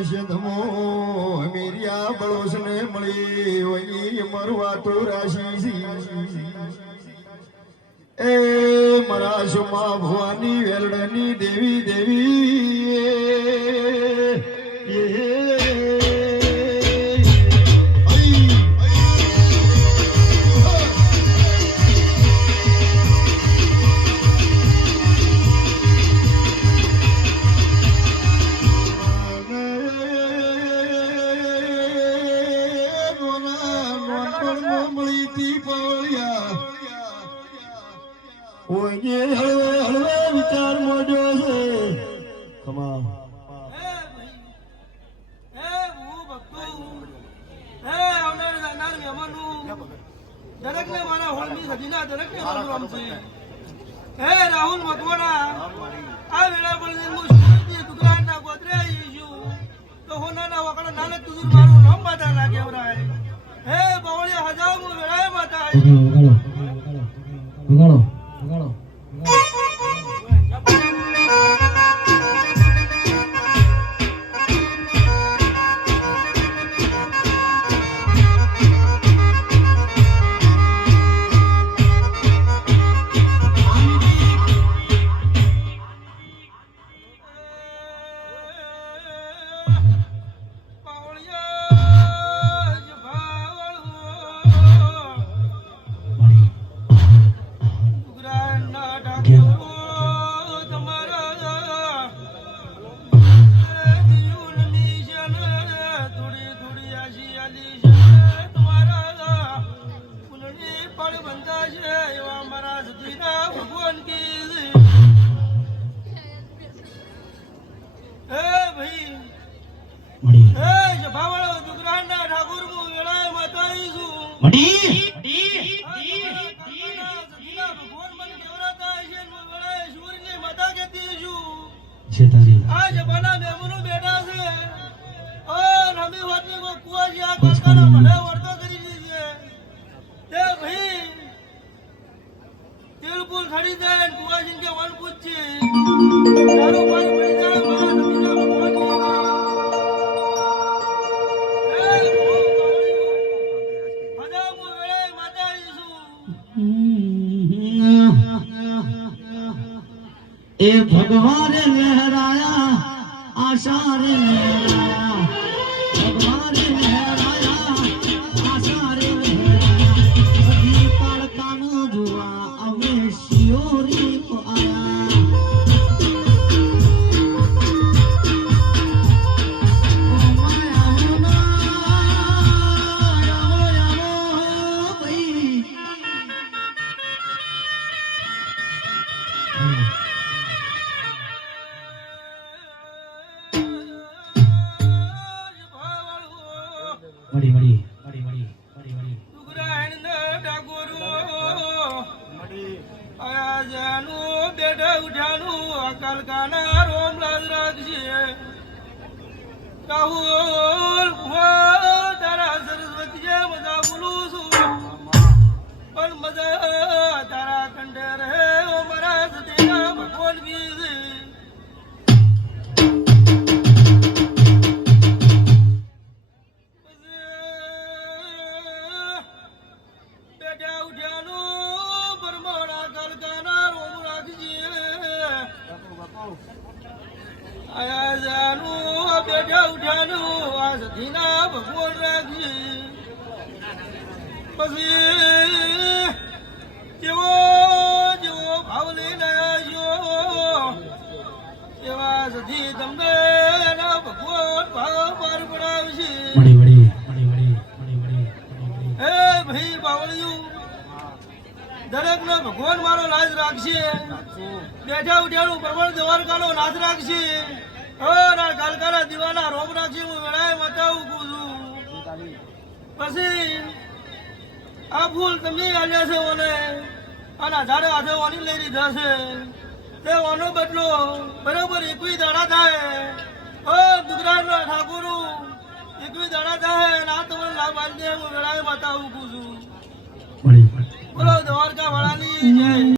શધમો મીરિયા બળોસને મળી વઈ મરવા તો રાશી એ મારા સુમા ભવાની વેલડની દેવી દેવી ઓય હળવે હળવે વિચાર મોજો છે ખમા હે હું ભક્તો હે આવનાર જાનાર મહેમાનો દરેકને મારા હોળની સદીના દરેકને મારું નામ છે હે રાહુલ મકવાણા આ વેળા પર હું સુરતી દુકાનના ગોત્રે આવી છું તો હોનાના વકડા નાનક તુજુર મારું નામ માતા ના કેવરાય હે બવળિયા હજાર હું વેળાએ માતા આવી વગાડો આ જમાના મેમનો બેઠા છે ઓ રમી વાતની કો કુવાજી આ કાકાનો મને વર્તો કરી દીધી તે ભાઈ તેલપુલ ખડી દે કુવાજી કે વન પૂછી તારો ભાઈ પડી જાય મારા સતીના ભગવાન હજા મુ વેળે માતા એ ભગવાને લહેરાયા આશા રે લહેરાયા ભગવાને લહેરાયા આશા રે લહેરાયા સખી પાડતાનો જોવા હવે શિયોરી આયા રાહુલ તારા સરસ્વતી મજા બોલું છું પણ મજા તારા કંઠે રહે મારા સતીના ભગવાન કી બેઠા ઉઠ્યાનું પરમાણા કાલકાના રોમ રાખજે આયા જાનું બેઠા ઉઠ્યાનું આ સતીના ભગવાન રાખજે પછી જેવો જેવો ભાવ લઈને આવ્યો એવા સતી તમને એના ભગવાન ભાવ પાર પડાવશે હે ભાઈ બાવળિયું દરેક નો ભગવાન મારો લાજ રાખશે બેઠા ઉઠ્યાનું પ્રમાણ દ્વારકાનો નાથ રાખશે કાલકાના દીવાના રોમ રાખશે હું વેળાએ મતાવું છું પછી આ ફૂલ તમે આલ્યા છે ઓને આના ઝાડે હાથે ઓની લઈ લીધા છે તે ઓનો બદલો બરોબર 21 દાડા થાય ગુજરાતના ઠાકોરો 21 દાડા થાય ના તમને લાભ આલી દે હું વેળાએ મતાવું છું બોલો દ્વારકા વાળાની જય